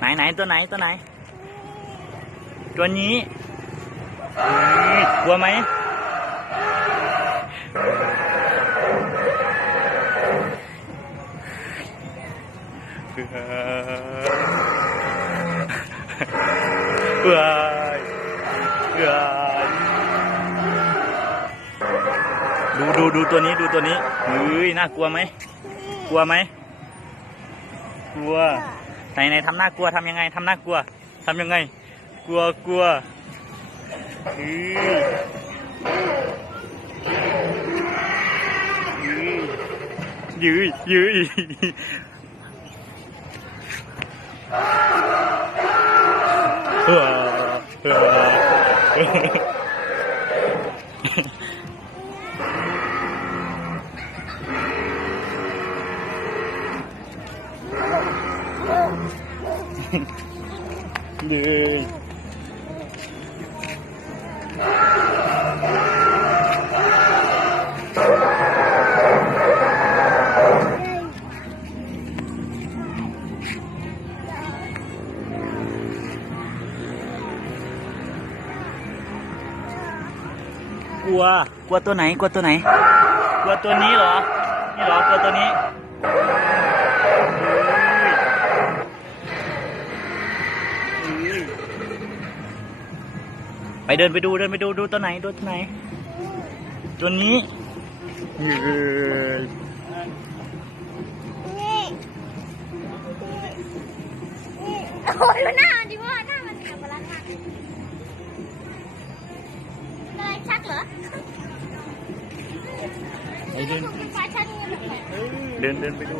ไหนๆตัวไหนตัวไหน ตัวนี้กลัวไหมเอ้ยเอ้ยดูดูดูตัวนี้ดูตัวนี้เฮ้ยน่ากลัวไหม กลัวไหม กลัว ไหนไหนทำหน้ากลัวทำยังไงทำหน้ากลัวทำยังไง กลัวกลัวอือยื้ยื้อยื้อเออเออ ยื้อกลัว กลัวตัวไหน กลัวตัวไหน กลัวตัวนี้เหรอ นี่เหรอ กลัวตัวนี้ ไปเดินไปดูเดินไปดูดูตัวไหนดูตัวไหน ตัวนี้เย้ยนี่โอ้ยหน้ามันดิว่าหน้ามันอับลักษณ์มากเลยชักเหรอไปเดินเดินเดินไปดู